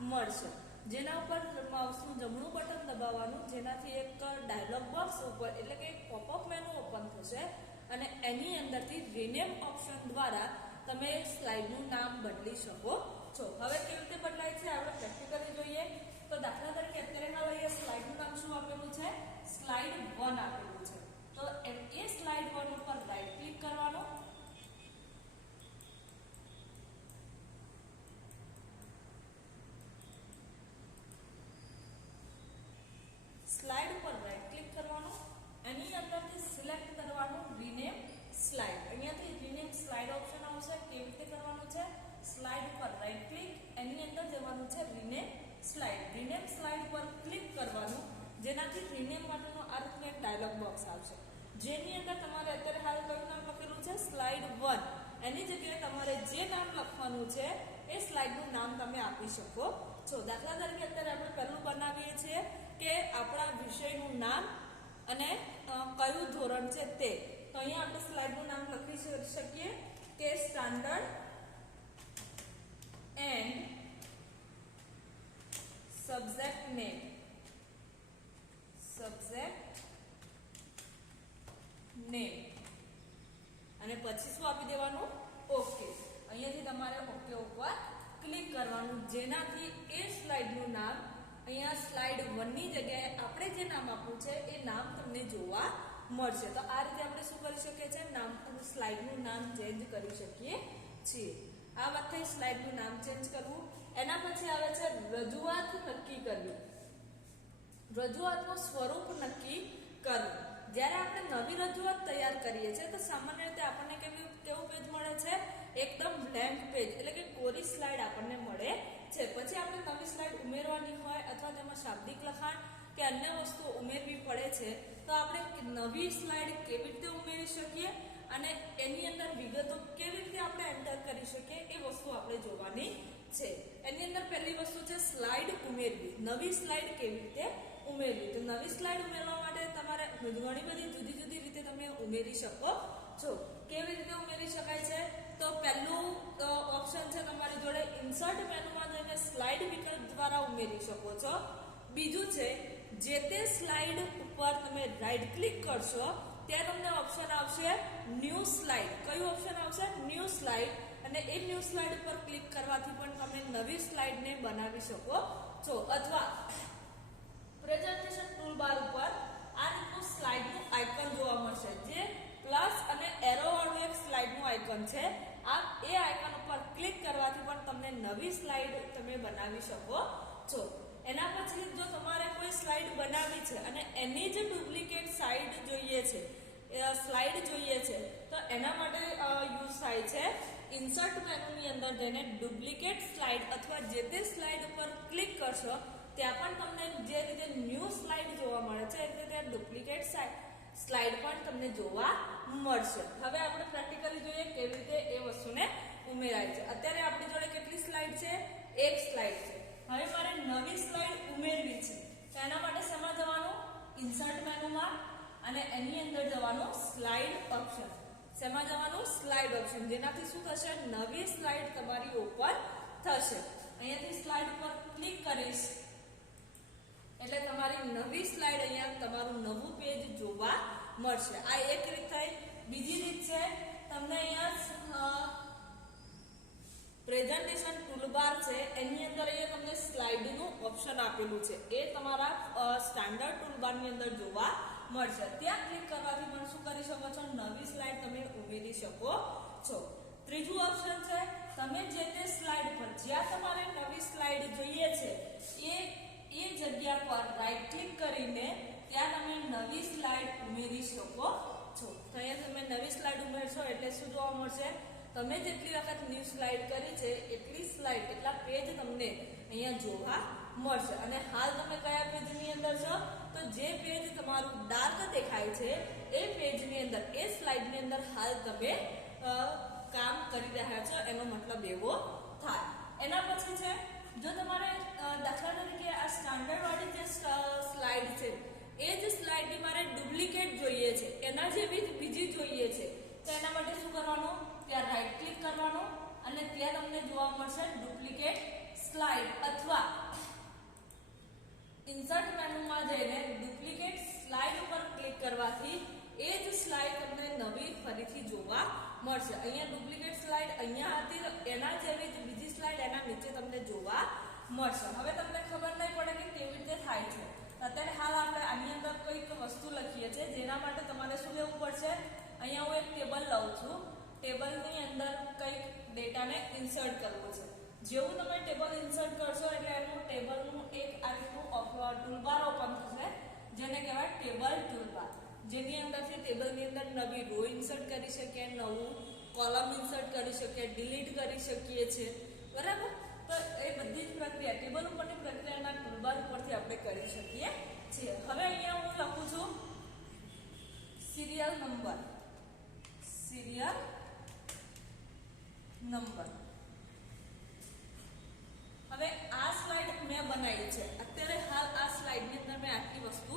મળશે. જેના ઉપર માઉસનું જમણું બટન દબાવવાનું, જેનાથી એક ડાયલોગ બોક્સ ઉપર, એટલે કે એક પોપઅપ મેનુ ઓપન થશે અને એની અંદરથી રિનેમ ઓપ્શન દ્વારા તમે સ્લાઇડનું નામ બદલી શકો છો. હવે કેવી રીતે બદલાય છે? આપણે પ્રેક્ટિકલી જોઈએ. તો દાખલા તરીકે અત્યારે હાલ અહીંયા સ્લાઇડનું નામ શું આપેલું છે? સ્લાઇડ વન આપેલું છે. તો એ- સ્લાઇડ વન ઉપર રાઈટ ક્લિક કરવાનું સ્લાઇડ ઉપર રાઈટ ક્લિક કરવાનું એની અંદરથી સિલેક્ટ કરવાનું રિનેમ સ્લાઇડ અહીંયાથી રિનેમ સ્લાઇડ ઓપ્શન આવશે કેવી રીતે કરવાનું છે સ્લાઇડ ઉપર રાઈટ ક્લિક એની અંદર જવાનું છે રિનેમ સ્લાઇડ રિનેમ સ્લાઇડ પર ક્લિક કરવાનું, જેનાથી રિનેમ માટેનો આ રીતનો એક ડાયલોગ બોક્સ આવશે. જેની અંદર તમારે અત્યારે હાલ કયું નામ લખેલું છે? Slide one. એની જગ્યાએ તમારે જે નામ લખવાનું છે, એ સ્લાઇડનું નામ તમે આપી શકો છો. દાખલા તરીકે અત્યારે આપણે પહેલું બનાવીએ છીએ કે આપણા વિષયનું નામ અને કયું ધોરણ છે તે. તો અહીંયા આપણે સ્લાઇડનું નામ લખી શકીએ કે standard and subject name. Subject name. અને પછી શું આપી દેવાનું? ઓકે અહીંયાથી તમારે ઓકે ઉપર ક્લિક કરવાનું. જેનાથી એ સ્લાઇડનું નામ અહીંયા સ્લાઇડ વનની જગ્યાએ આપણે જે નામ આપવું છે, એ નામ તમને જોવા મળશે. તો આ રીતે આપણે શું કરી શકીએ છીએ? નામ સ્લાઇડનું નામ ચેન્જ કરી શકીએ છીએ. આ થઈ સ્લાઇડનું નામ ચેન્જ કરવું એના પછી આવે છે રજૂઆત નક્કી કરવી. રજૂઆતનું સ્વરૂપ નક્કી કરવું. જ્યારે આપણે નવી રજૂઆત તૈયાર કરીએ છીએ, તો સામાન્ય રીતે આપણને કેવી કેવું પેજ મળે છે? એકદમ બ્લેન્ક પેજ એટલે કે કોરી સ્લાઇડ આપણને મળે છે. પછી આપણે નવી સ્લાઇડ ઉમેરવાની હોય અથવા તેમાં શાબ્દિક લખાણ કે અન્ય વસ્તુઓ ઉમેરવી પડે છે, તો આપણે નવી સ્લાઇડ કેવી રીતે ઉમેરી શકીએ અને એની અંદર વિગતો કેવી રીતે આપણે એન્ટર કરી શકીએ, એ વસ્તુ આપણે જોવાની છે. એની અંદર પહેલી વસ્તુ છે સ્લાઇડ ઉમેરવી. નવી સ્લાઇડ કેવી રીતે ઉમેરવી? તો નવી સ્લાઇડ ઉમેરવા માટે તમારે ઘણી બધી જુદી જુદી રીતે તમે ઉમેરી શકો છો. કેવી રીતે ઉમેરી શકાય છે? તો પહેલું ઓપ્શન છે તમારી જોડે ઇન્સર્ટ મેનુમાં જઈને સ્લાઇડ વિકલ્પ દ્વારા ઉમેરી શકો છો. બીજું છે, જે તે સ્લાઇડ ઉપર તમે રાઈટ ક્લિક કરશો, ત્યાં તમને ઓપ્શન આવશે ન્યૂ સ્લાઇડ કયું ઓપ્શન આવશે? ન્યૂ સ્લાઇડ અને એ ન્યૂ સ્લાઇડ ઉપર ક્લિક કરવાથી પણ તમે નવી સ્લાઇડને બનાવી શકો છો અથવા પ્રેઝન્ટેશન ટૂલબાર ઉપર આ રીતનું સ્લાઇડનું આઇકન જોવા મળશે, જે પ્લસ અને એરોવાળું એક સ્લાઇડનું આઇકન છે. આ એ આઇકન ઉપર ક્લિક કરવાથી પણ તમને નવી સ્લાઇડ તમે બનાવી શકો છો. એના પછી જો તમારે કોઈ સ્લાઇડ બનાવવી છે અને એની જ ડુપ્લિકેટ સાઇડ જોઈએ છે સ્લાઇડ જોઈએ છે. તો એના માટે યુઝ થાય છે ઇન્સર્ટ મેનુની અંદર જઈને ડુપ્લિકેટ સ્લાઇડ અથવા જે તે સ્લાઇડ ઉપર ક્લિક કરશો, ત્યાં પણ તમને જે રીતે ન્યૂ સ્લાઇડ જોવા મળે છે એટલે ત્યાં ડુપ્લિકેટ સ્લાઇડ પણ તમને જોવા મળશે. હવે આપણે પ્રેક્ટિકલી જોઈએ કેવી રીતે એ વસ્તુને ઉમેરાય છે. અત્યારે આપણી જોડે કેટલી સ્લાઇડ છે? એક સ્લાઇડ છે. હવે મારે નવી સ્લાઇડ ઉમેરવી છે. એના માટે શેમાં જવાનું. ઇન્સર્ટ મેનુમાં અને એની અંદર જવાનું સ્લાઇડ ઓપ્શન શેમાં જવાનું સ્લાઇડ ઓપ્શન જેનાથી શું થશે? નવી સ્લાઇડ તમારી ઓપન થશે. અહીંયાથી સ્લાઇડ ઉપર ક્લિક કરીશ. એટલે તમારી નવી સ્લાઇડ અહીંયા તમારું નવું પેજ જોવા મળશે. આ એક રીત થઈ બીજી રીત છે, તમને અહીંયા પ્રેઝન્ટેશન ટૂલબાર છે. એની અંદર અહીંયા તમને સ્લાઇડનું ઓપ્શન આપેલું છે. એ તમારા સ્ટાન્ડર્ડ ટૂલબારની અંદર જોવા મળશે. ત્યાં ક્લિક કરવાથી પણ શું કરી શકો છો? નવી સ્લાઇડ તમે ઉમેરી શકો છો. ત્રીજું ઓપ્શન છે, તમે જે તે સ્લાઇડ પર જ્યાં તમારે નવી સ્લાઇડ જોઈએ છે, એ એ જગ્યા પર રાઈટ ક્લિક કરીને ત્યાં તમે નવી સ્લાઇડ ઉમેરી શકો છો. તો અહીંયા તમે નવી સ્લાઇડ ઉમેરશો એટલે શું જોવા મળશે? તમે જેટલી વખત ન્યૂ સ્લાઇડ કરી છે, એટલી સ્લાઇડ એટલા પેજ તમને અહીંયા જોવા મળશે. અને હાલ તમે કયા પેજની અંદર છો? તો જે પેજ તમારું ડાર્ક દેખાય છે, એ પેજની અંદર, એ સ્લાઇડની અંદર હાલ તમે કામ કરી રહ્યા છો, એનો મતલબ એવો થાય. એના પછી છે, જો તમારે દાખલા તરીકે આ સ્ટાન્ડર્ડ વાળી જે સ્લાઇડ છે, એ જ સ્લાઇડની મારે ડુપ્લિકેટ જોઈએ છે. એના જેવી જ બીજી જોઈએ છે. તો એના માટે શું કરવાનું? ત્યાં રાઈટ ક્લિક કરવાનું અને ત્યાં તમને જોવા મળશે ડુપ્લિકેટ સ્લાઇડ અથવા ઇન્સર્ટ મેનુમાં જઈને ડુપ્લિકેટ સ્લાઇડ ઉપર ક્લિક કરવાથી એ જ સ્લાઇડ તમને નવી ફરીથી જોવા મળશે. અહીંયા ડુપ્લિકેટ સ્લાઇડ અહીંયા હતી, એના જેવી જ બીજી સ્લાઇડ એના નીચે તમને જોવા મળશે. હવે તમને ખબર નહીં પડે કે કેવી રીતે થાય છે. અત્યારે હાલ આપણે આની અંદર કંઈક વસ્તુ લખીએ છીએ, જેના માટે તમારે શું લેવું પડશે? અહીંયા હું એક ટેબલ લઉં છું. ટેબલની અંદર કંઈક ડેટાને ઇન્સર્ટ કરવો છે. જેવું તમે ટેબલ ઇન્સર્ટ કરશો એટલે એનું ટેબલનું એક આ રીતનું ટૂલબાર ઓપન થશે, જેને કહેવાય ટેબલ ટૂલબાર જેની અંદરથી ટેબલની અંદર નવી રો ઇન્સર્ટ કરી શકીએ, નવું કોલમ ઇન્સર્ટ કરી શકીએ ડિલીટ કરી શકીએ છીએ બરાબર? તો એ બધી જ પ્રક્રિયા ટેબલ ઉપરની પ્રક્રિયાના ટૂલબાર ઉપરથી આપણે કરી શકીએ છીએ. હવે અહીંયા હું લખું છું સિરિયલ નંબર સિરિયલ નંબર હવે આ સ્લાઇડ મેં બનાવી છે. અત્યારે હાલ આ સ્લાઇડની અંદર મેં આટલી વસ્તુ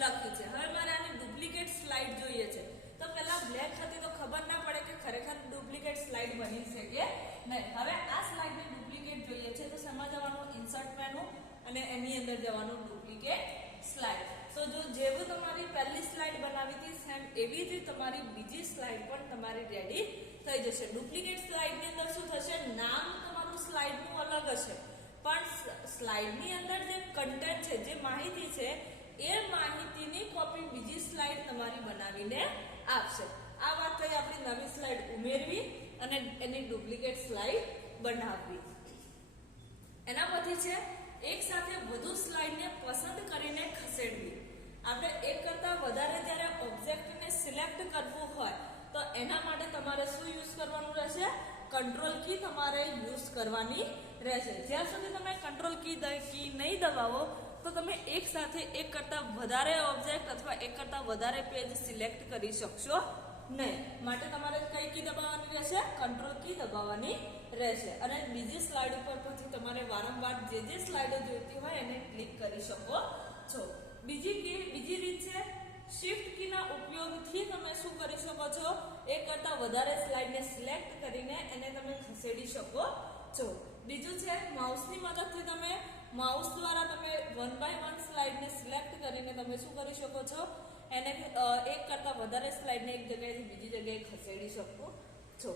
લખી છે. હવે મારે આની ડુપ્લિકેટ સ્લાઇડ જોઈએ છે. તો પહેલાં બ્લેક હતી તો ખબર ના પડે કે ખરેખર ડુપ્લિકેટ સ્લાઇડ બની છે કે નહીં. હવે આ સ્લાઇડની ડુપ્લિકેટ જોઈએ છે તો શેમાં જવાનું? ઇન્સર્ટ મેનુ અને એની અંદર જવાનું ડુપ્લિકેટ સ્લાઇડ તો જો જેવું તમારી પહેલી સ્લાઇડ બનાવી હતી સેમ એવી જ તમારી બીજી સ્લાઇડ પણ તમારી રેડી થઈ જશે. ડુપ્લિકેટ સ્લાઇડની અંદર શું થશે? નામ તમારું સ્લાઇડનું અલગ હશે. પણ સ્લાઇડની અંદર જે કન્ટેન્ટ છે, જે માહિતી છે, એ માહિતીની કોપી બીજી સ્લાઇડ તમારી બનાવીને આપશે. આ વાત થઈ આપણી નવી સ્લાઇડ ઉમેરવી અને એની ડુપ્લિકેટ સ્લાઇડ બનાવવી. એના પછી છે, એક સાથે વધુ સ્લાઇડને પસંદ કરીને ખસેડવી. આપણે એક કરતાં વધારે જ્યારે ઓબ્જેક્ટને સિલેક્ટ કરવું હોય, તો એના માટે તમારે શું યુઝ કરવાનું રહેશે? કંટ્રોલ કી તમારે યુઝ કરવાની રહેશે જ્યાં સુધી તમે કંટ્રોલ કી કી નહીં દબાવો, તો તમે એક સાથે એક કરતાં વધારે ઓબ્જેક્ટ અથવા એક કરતાં વધારે પેજ સિલેક્ટ કરી શકશો નહીં. માટે તમારે કઈ કી દબાવવાની રહેશે? કંટ્રોલ કી દબાવવાની રહેશે. અને બીજી સ્લાઇડ ઉપર પછી તમારે વારંવાર જે જે સ્લાઇડો જોઈતી હોય એને ક્લિક કરી શકો છો. બીજી કી બીજી રીત છે શિફ્ટ કીના ઉપયોગથી તમે શું કરી શકો છો? એક કરતાં વધારે સ્લાઇડને સિલેક્ટ કરીને એને તમે ખસેડી શકો છો. બીજું છે માઉસની મદદથી તમે માઉસ દ્વારા તમે વન બાય વન સ્લાઇડને સિલેક્ટ કરીને તમે શું કરી શકો છો? એને એક કરતાં વધારે સ્લાઇડને એક જગ્યાએથી બીજી જગ્યાએ ખસેડી શકો છો.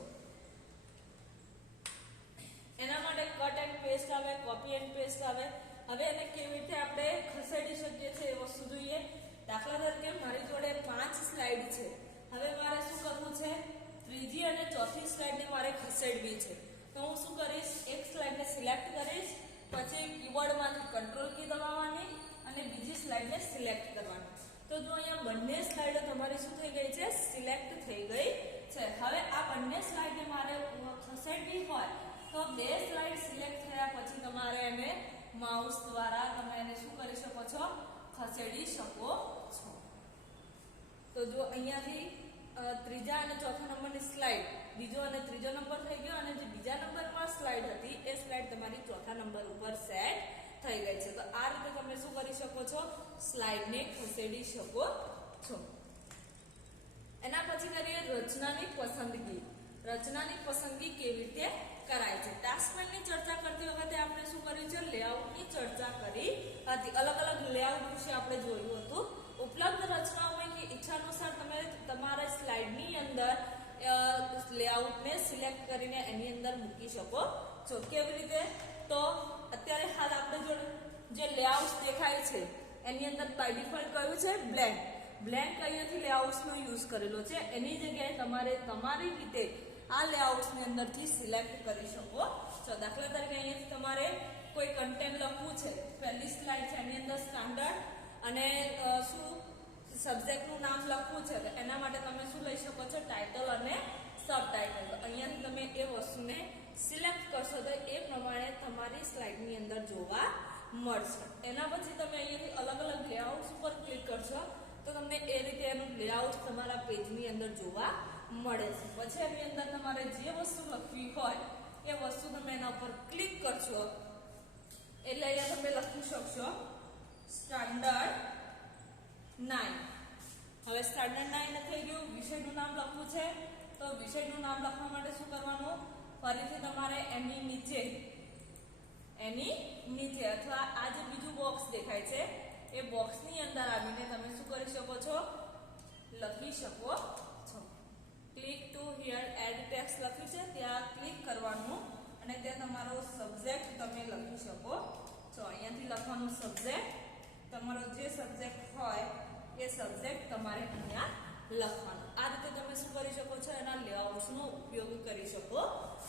એના માટે કટ એન્ડ પેસ્ટ આવે કોપી એન્ડ પેસ્ટ આવે. હવે એને કેવી રીતે આપણે ખસેડી શકીએ છીએ એ વસ્તુ જોઈએ. દાખલા તરીકે મારી જોડે પાંચ સ્લાઇડ છે. હવે મારે શું કરવું છે? ત્રીજી અને ચોથી સ્લાઇડને મારે ખસેડવી છે. તો હું શું કરીશ? એક સ્લાઇડને સિલેક્ટ કરીશ, પછી કીબોર્ડમાંથી કંટ્રોલ કી દબાવવાની અને બીજી સ્લાઇડને સિલેક્ટ કરવાની. તો જો અહીંયા બંને સ્લાઇડો તમારી શું થઈ ગઈ છે? સિલેક્ટ થઈ ગઈ છે. હવે આ બંને સ્લાઇડને મારે ખસેડવી હોય તો બે સ્લાઇડ સિલેક્ટ થયા પછી તમારે એને માઉસ દ્વારા તમે એને શું કરી શકો છો? ખસેડી શકો છો. તો જો અહીંયાથી ત્રીજા અને ચોથા નંબરની સ્લાઇડ. બીજો અને ત્રીજો નંબર થઈ ગયો અને જે બીજા નંબરમાં સ્લાઇડ હતી, એ સ્લાઇડ તમારી ચોથા નંબર ઉપર સેટ થઈ ગઈ છે. તો આ રીતે તમે શું કરી શકો છો? સ્લાઇડને ખસેડી શકો છો. એના પછી કરીએ રચનાની પસંદગી. રચનાની પસંદગી કેવી રીતે કરાય છે? ટાસ્કમેનની ચર્ચા કરતી વખતે આપણે શું કર્યું છે? લેઆઉટની ચર્ચા કરી હતી. અલગ અલગ લેઆઉટ વિશે આપણે જોયું હતું. ઉપલબ્ધ રચનાઓ કે ઈચ્છા અનુસાર તમે તમારા સ્લાઇડની અંદર લેઆઉટને સિલેક્ટ કરીને એની અંદર મૂકી શકો છો. કેવી રીતે? તો અત્યારે હાલ આપણે જો જે લેઆઉટ દેખાય છે, એની અંદર બાય ડિફોલ્ટ કયું છે? બ્લેન્ક બ્લેન્ક અહીંયાથી લેઆઉટ્સનો યુઝ કરેલો છે. એની જગ્યાએ તમારે તમારી રીતે આ લેઆઉટ્સની અંદરથી સિલેક્ટ કરી શકો છો. દાખલા તરીકે અહીંયાથી તમારે કોઈ કન્ટેન્ટ લખવું છે. પહેલી સ્લાઇડ છે, એની અંદર સ્ટાન્ડર્ડ અને શું સબ્જેક્ટનું નામ લખવું છે, તો એના માટે તમે શું લઈ શકો છો? ટાઇટલ અને સબ ટાઇટલ અહીંયાથી તમે એ વસ્તુને સિલેક્ટ કરશો તો એ પ્રમાણે તમારી સ્લાઇડની અંદર જોવા મળશે. એના પછી તમે અહીંયાથી અલગ અલગ લેઆઉટ્સ ઉપર ક્લિક કરશો, તો તમને એ રીતે એનું લેઆઉટ તમારા પેજની અંદર જોવા મળે છે. પછી એની અંદર તમારે જે વસ્તુ લખવી હોય, એ વસ્તુ તમે એના ઉપર ક્લિક કરશો. એટલે અહીંયા તમે લખી શકશો. સ્ટાન્ડર્ડ નાઇન હવે સ્ટાન્ડર્ડ નાઇન થઈ ગયું. વિષયનું નામ લખવું છે. તો વિષયનું નામ લખવા માટે શું કરવાનું? ફરીથી તમારે એની નીચે એની નીચે અથવા આ જે બીજું બોક્સ દેખાય છે, એ બોક્સની અંદર આવીને તમે શું કરી શકો છો? લખી શકો છો. Click to here add text લખ્યું છે. ત્યાં ક્લિક કરવાનું અને ત્યાં તમારો સબ્જેક્ટ તમે લખી શકો છો. અહીંયાથી લખવાનું સબ્જેક્ટ તમારો જે સબ્જેક્ટ હોય, એ સબ્જેક્ટ તમારે અહીંયા લખવાનો. આ રીતે તમે શું કરી શકો છો? એના લેઆઉટ્સનો ઉપયોગ કરી શકો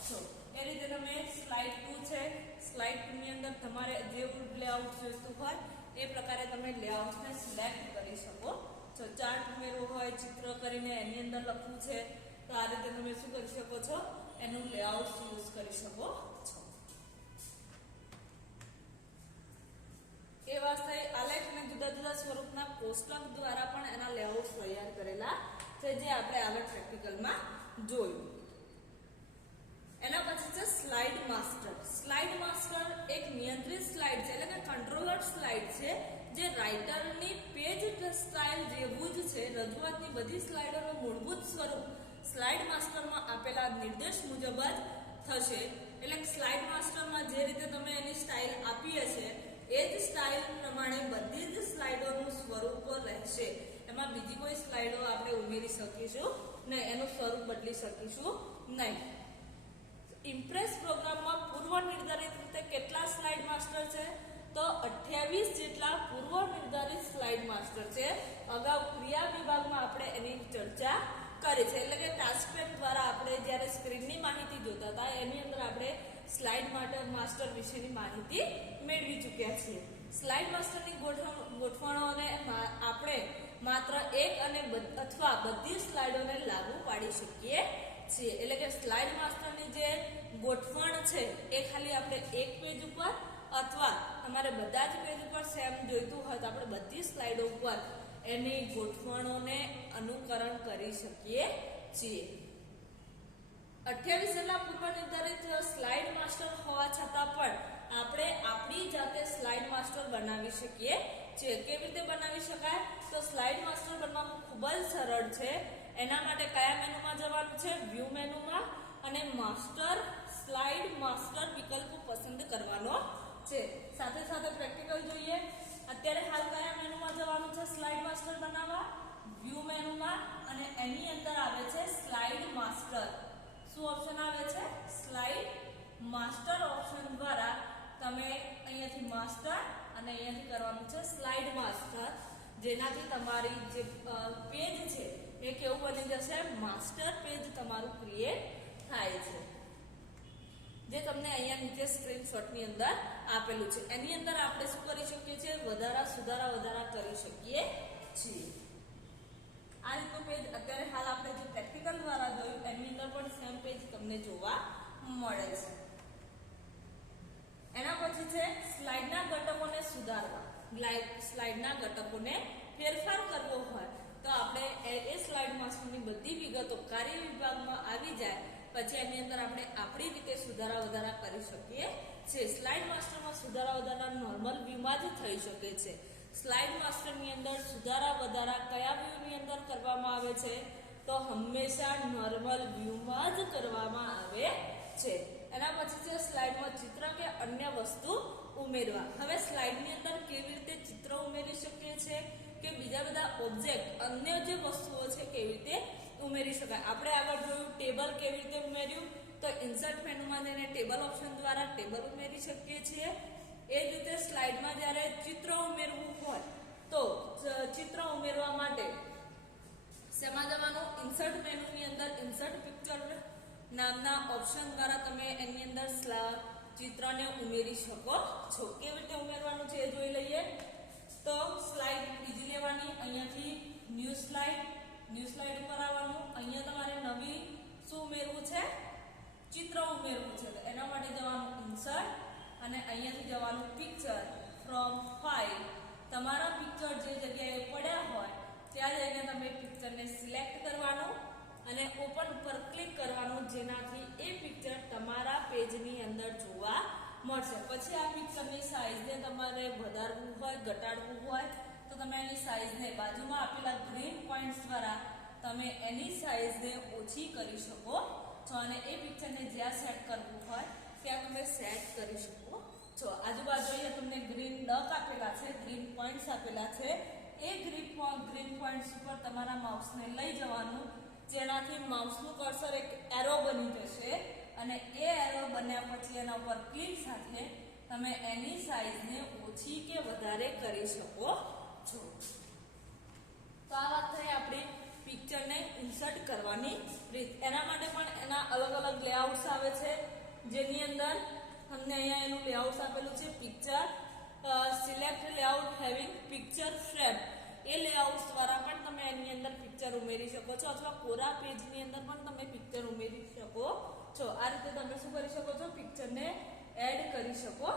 છો. એ રીતે તમે સ્લાઇડ ટુ છે સ્લાઇડ ટુ ની અંદર તમારે જેવું લેઆઉટ જોઈતું હોય, એ પ્રકારે તમે લેઆઉટને સિલેક્ટ કરી શકો છો. ચાર્ટ ઉમેરવું હોય, ચિત્ર કરીને એની અંદર લખવું છે, તો આ રીતે તમે શું કરી શકો છો? એનું લેઆઉટ યુઝ કરી શકો કોષ્ટક દ્વારા પણ એના લેઆઉટ તૈયાર કરેલા છે, જે આપણે આગળ પ્રેક્ટિકલમાં જોયું. એના પછી છે, સ્લાઇડ માસ્ટર. સ્લાઇડ માસ્ટર એક નિયંત્રિત સ્લાઇડ છે, એટલે કે કંટ્રોલર સ્લાઇડ છે, જે રાઇટરની પેજ સ્ટાઇલ જેવું જ છે, રજૂઆતની બધી સ્લાઇડોનું મૂળભૂત સ્વરૂપ સ્લાઇડ માસ્ટરમાં આપેલા નિર્દેશ મુજબ જ થશે. એટલે સ્લાઇડ માસ્ટરમાં જે રીતે તમે એની સ્ટાઇલ આપી હશે એ જ સ્ટાઇલ પ્રમાણે બધી જ સ્લાઇડોનું સ્વરૂપ રહેશે. એમાં બીજી કોઈ સ્લાઇડો આપણે ઉમેરી શકીશું નહીં એનું સ્વરૂપ બદલી શકીશું નહીં. ઇમ્પ્રેસ પ્રોગ્રામમાં પૂર્વ નિર્ધારિત રીતે કેટલા સ્લાઇડ માસ્ટર છે? તો 28 જેટલા પૂર્વ નિર્ધારિત સ્લાઇડ માસ્ટર છે. અગાઉ ક્રિયા વિભાગમાં આપણે એની ચર્ચા કરી છે. એટલે કે ટાસ્કપેન દ્વારા આપણે જ્યારે સ્ક્રીનની માહિતી જોતા હતા, એની અંદર આપણે સ્લાઇડ માટે માસ્ટર વિશેની માહિતી મેળવી ચૂક્યા છીએ. સ્લાઇડ માસ્ટરની ગોઠવણ ગોઠવણોને આપણે માત્ર એક અને અથવા બધી સ્લાઇડોને લાગુ પાડી શકીએ છીએ. એટલે કે સ્લાઇડ માસ્ટરની જે ગોઠવણ છે, એ ખાલી આપણે એક પેજ ઉપર અથવા તમારે બધા જ પેજ ઉપર સેમ જોઈતું હોય તો આપણે બધી સ્લાઇડો ઉપર એની ગોઠવણોને અનુકરણ કરી શકીએ છીએ. અઠ્યાવીસ જેટલા પૂર્વ નિર્ધારિત સ્લાઇડ માસ્ટર હોવા છતાં પણ આપણે આપણી જાતે સ્લાઇડ માસ્ટર બનાવી શકીએ. છીએ કેવી રીતે બનાવી શકાય? તો સ્લાઇડ માસ્ટર બનાવવું ખૂબ જ સરળ છે. એના માટે કયા મેનુમાં જવાનું છે? વ્યૂ મેનુમાં અને માસ્ટર સ્લાઇડ માસ્ટર વિકલ્પ પસંદ કરવાનો છે. સાથે સાથે પ્રેક્ટિકલ જોઈએ. અત્યારે હાલ કયા મેનુમાં જવાનું છે સ્લાઇડ માસ્ટર બનાવવા? વ્યૂ મેનુમાં અને એની અંદર આવે છે સ્લાઇડ માસ્ટર શું ઓપ્શન આવે છે? સ્લાઇડ માસ્ટર ઓપ્શન દ્વારા માસ્ટર અને અહીંયાથી કરવાનું છે સ્લાઇડ માસ્ટર. જેનાથી તમારી જે પેજ છે, એ કેવું બની જશે? માસ્ટર પેજ તમારું ક્રિએટ થાય છે. જે તમને અહીંયા નીચે સ્ક્રીનશોટની અંદર આપેલું છે. એની અંદર આપણે શું કરી શકીએ છીએ? વધારા, સુધારા, વધારા કરી શકીએ છીએ. આ રીતનું પેજ અત્યારે હાલ આપણે જે પ્રેક્ટિકલ દ્વારા જોયું, એની અંદર પણ સેમ પેજ તમને જોવા મળે છે. એના પછી સ્લાઇડના ઘટકોને સુધારવા સ્લાઇડના ઘટકોને ફેરફાર કરવો હોય, તો આપણે એ- એ સ્લાઇડ માસ્ટરની બધી વિગતો કાર્ય વિભાગમાં આવી જાય, પછી એની અંદર આપણે આપણી રીતે સુધારા વધારા કરી શકીએ છીએ. સ્લાઇડ માસ્ટરમાં સુધારા વધારા નોર્મલ વ્યૂમાં જ થઈ શકે છે. સ્લાઇડ માસ્ટરની અંદર સુધારા વધારા કયા વ્યૂની અંદર કરવામાં આવે છે? તો હંમેશા નોર્મલ વ્યૂમાં જ કરવામાં આવે છે. એના પછી છે સ્લાઇડમાં ચિત્ર કે અન્ય વસ્તુ ઉમેરવા. હવે સ્લાઇડની અંદર કેવી રીતે ચિત્ર ઉમેરી શકીએ છીએ કે બીજા બધા ઓબ્જેક્ટ, અન્ય જે વસ્તુઓ છે કેવી રીતે ઉમેરી શકાય. આપણે આગળ જોયું, ટેબલ કેવી રીતે ઉમેર્યું. તો ઇન્સર્ટ મેનુમાં જઈને ટેબલ ઓપ્શન દ્વારા ટેબલ ઉમેરી શકીએ છીએ. એ જ રીતે સ્લાઇડમાં જ્યારે ચિત્ર ઉમેરવું હોય, તો ચિત્ર ઉમેરવા માટે શેમાં જવાનું? ઇન્સર્ટ મેનુની અંદર ઇન્સર્ટ પિક્ચર નામના ઓપ્શન દ્વારા તમે એની અંદર ચિત્રને ઉમેરી શકો છો. કેવી રીતે ઉમેરવાનું છે એ જોઈ લઈએ. તો સ્લાઇડ બીજી લેવાની, અહીંયાથી ન્યૂ સ્લાઇડ ન્યૂ સ્લાઇડ ઉપર આવવાનું. અહીંયા તમારે નવી શું ઉમેરવું છે? ચિત્ર ઉમેરવું છે. એના માટે જવાનું ઇન્સર્ટ અને અહીંયાથી જવાનું પિક્ચર ફ્રોમ ફાઇલ તમારા પિક્ચર જે જગ્યાએ પડ્યા હોય, ત્યાં જઈને તમે પિક્ચરને સિલેક્ટ કરવાનું. અને ઓપન ઉપર ક્લિક કરવાનું જેનાથી એ પિક્ચર તમારા પેજની અંદર જોવા મળશે. પછી આ પિક્ચરની સાઈઝને તમારે વધારવું હોય, ઘટાડવું હોય, તો તમે એની સાઈઝને બાજુમાં આપેલા ગ્રીન પોઈન્ટ્સ દ્વારા તમે એની સાઈઝને ઓછી કરી શકો છો અને એ પિક્ચરને જ્યાં સેટ કરવું હોય, ત્યાં તમે સેટ કરી શકો છો. આજુબાજુ અહીંયા તમને ગ્રીન ડક આપેલા છે ગ્રીન પોઈન્ટ્સ આપેલા છે. એ ગ્રીન ગ્રીન પોઈન્ટ્સ ઉપર તમારા માઉસને લઈ જવાનું જેનાથી માઉસનું કર્સર એક એરો બની જશે અને એ એરો બન્યા પછી એના ઉપર ક્લિક સાથે તમે એની સાઈઝને ઓછી કે વધારે કરી શકો છો. તો આ વાત થઈ આપણે પિક્ચરને ઇન્સર્ટ કરવાની રીત. એના માટે પણ એના અલગ અલગ લેઆઉટ્સ આવે છે. જેની અંદર તમને અહીંયા એનું લેઆઉટ આપેલું છે picture select layout having picture frame એ લેઆઉટ દ્વારા પણ તમે એની અંદર પિક્ચર ઉમેરી શકો છો અથવા કોરા પેજની અંદર પણ તમે પિક્ચર ઉમેરી શકો છો. આ રીતે તમે શું કરી શકો છો? પિક્ચરને એડ કરી શકો